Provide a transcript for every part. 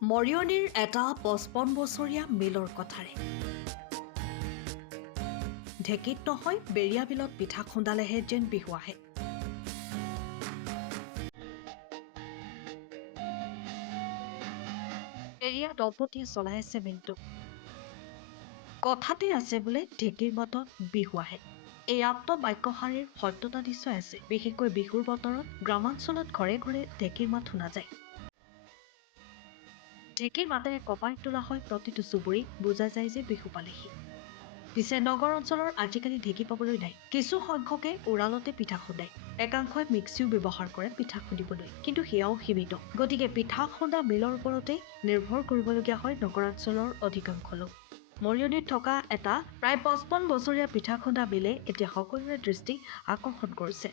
মৰিয়নিৰ এটা ৫৫ বছৰীয়া মিলৰ কথাৰে ঢেঁকীত নহয় বেৰিয়া মিলত পিঠা খুন্দালেহে যেন বিহু আহে। বেৰিয়া দম্পতীয়ে চলাই আছে মিলটো। কথাতে আছে বোলে ঢেঁকীৰ মাতত বিহু আহে। এই আত্মবাক্যশাৰীৰ সত্যতা নিশ্চয় আছে। বিশেষকৈ বিহুৰ বতৰত গ্ৰামাঞ্চলত ঘৰে ঘৰে ঢেঁকীৰ মাত শুনা যায়। ঢেঁকীৰ মাতেৰে কপাই তোলা হয় প্ৰতিটো চুবুৰী, বুজা যায় যে বিহু পালেহি। পিছে নগৰ অঞ্চলৰ আজিকালি ঢেঁকী পাবলৈ নাই। কিছু সংখ্যকে উৰালতে পিঠা খুন্দায়। একাংশই মিক্সিও ব্যৱহাৰ কৰে পিঠা খুন্দিবলৈ, কিন্তু সেয়াও সীমিত। গতিকে পিঠা খুন্দা মিলৰ ওপৰতে নিৰ্ভৰ কৰিবলগীয়া হয় নগৰাঞ্চলৰ অধিকাংশ লোক। মৰিয়নিত থকা এটা প্ৰায় ৫৫ বছৰীয়া পিঠা খুন্দা মিলে এতিয়া সকলোৰে দৃষ্টি আকৰ্ষণ কৰিছে।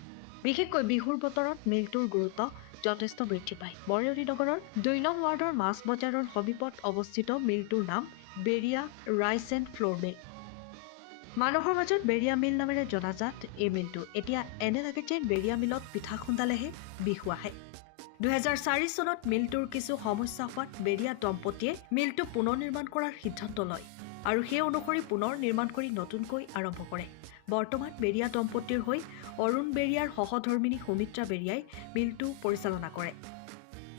বিশেষকৈ বিহুৰ বতৰত মিলটোৰ গুৰুত্ব যথেষ্ট বৃদ্ধি পায়। মৰিয়নি নগৰৰ ২ নং ৱাৰ্ডৰ মাছ বজাৰৰ সমীপত অৱস্থিত মিলটোৰ নাম বেৰিয়া ৰাইচ এণ্ড ফ্ল'ৰ মিল। মানুহৰ মাজত বেৰিয়া মিল নামেৰে জনাজাত এই মিলটো। এতিয়া এনে লাগে যেন বেৰিয়া মিলত পিঠা খুন্দালেহে বিহু আহে। ২০০৪ চনত মিলটোৰ কিছু সমস্যা হোৱাত বেৰিয়া দম্পতীয়ে মিলটো পুনৰ নিৰ্মাণ কৰাৰ সিদ্ধান্ত লয় আৰু সেই অনুসৰি পুনৰ নিৰ্মাণ কৰি নতুনকৈ আৰম্ভ কৰে। বৰ্তমান বেৰিয়া দম্পতীৰ হৈ অৰুণ বেৰিয়াৰ সহধৰ্মিনী সুমিত্ৰা বেৰিয়াই মিলটো পৰিচালনা কৰে।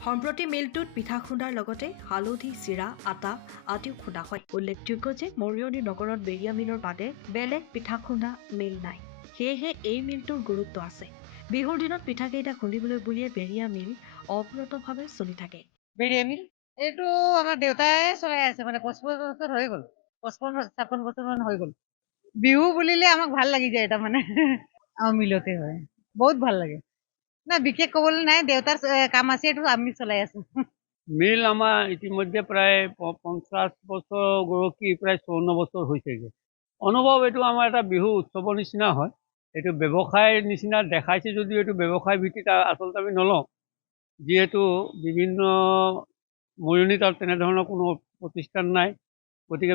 সম্প্ৰতি মিলটোত পিঠা খুন্দাৰ লগতে হালধি, চিৰা, আটা আদিও খুন্দা হয়। উল্লেখযোগ্য যে মৰিয়নি নগৰত বেৰিয়া মিলৰ বাদে বেলেগ পিঠা খুন্দা মিল নাই। সেয়েহে এই মিলটোৰ গুৰুত্ব আছে। বিহুৰ দিনত পিঠাকেইটা খুন্দিবলৈ বুলিয়ে বেৰিয়া মিল অবিৰতভাৱে চলি থাকে। বেৰিয়া মিল এইটো আমাৰ দেউতাই চলাই আছে, মানে ৫৫ বছৰ হৈ গ'ল, ৫৫-৫৬ বছৰ মান হৈ গ'ল। বিহু বুলিলে আমাক ভাল লাগি যায় তাৰমানে। আমাৰ মিলতে হয়, বহুত ভাল লাগে। না বিশেষ ক'বলৈ নাই, দেউতাৰ কাম আছে, এইটো আমি চলাই আছো। মিল আমাৰ ইতিমধ্যে প্ৰায় ৫০ বছৰ গৰকি প্ৰায় ৫৪ বছৰ হৈছেগৈ। অনুভৱ এইটো আমাৰ এটা বিহু উৎসৱৰ নিচিনা হয়। এইটো ব্যৱসায়ৰ নিচিনা দেখাইছে যদিও এইটো ব্যৱসায় ভিত্তিত আচলতে আমি নলওঁ, যিহেতু বিভিন্ন মৰিয়নিত আৰু তেনেধৰণৰ কোনো প্ৰতিষ্ঠান নাই। গতিকে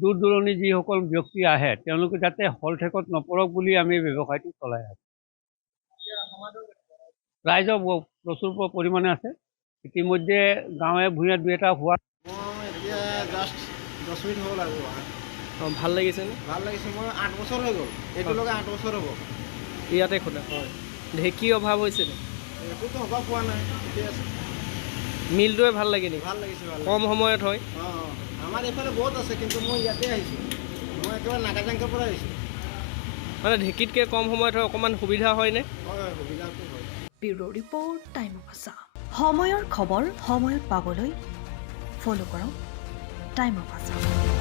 দূৰ দূৰণি যিসকল ব্যক্তি আহে তেওঁলোকে যাতে হলঠেকত নপৰক বুলি আমি ব্যৱসায়টো চলাই আছোঁ। ৰাইজৰ প্ৰচুৰ পৰিমাণে আছে। ইতিমধ্যে গাঁৱে ভূঞে ২-এটা হোৱা মই এতিয়া জাষ্ট 10 মিনিট হ'ল আৰু অঁ, ভাল লাগিছে নে? ভাল লাগিছে। মই 8 বছৰ হৈ গ'ল, এইটো লগা 8 বছৰ হ'ব। ইয়াতে খুন্দা হয়, ঢেঁকীৰ অভাৱ হৈছে নে? একোতো অভাৱ পোৱা নাই, ঠিকে আছে। মিলটোৱে ভাল লাগে নেকি? ভাল লাগিছে, ভাল কম সময়ত হয়। অঁ, আমাৰ এইফালে বহুত আছে, কিন্তু মই ইয়াতে আহিছোঁ। মই একেবাৰে নাগাজাংকৰ পৰা আহিছোঁ। মানে ঢেঁকীতকৈ কম সময়ত হয়, অকণমান সুবিধা হয়নে? হয় হয়, সুবিধাটো হয়। Bureau report, time of Assam. সময়ৰ খবৰ সময়ত পাবলৈ ফ'ল' কৰক টাইম অফ আছাম।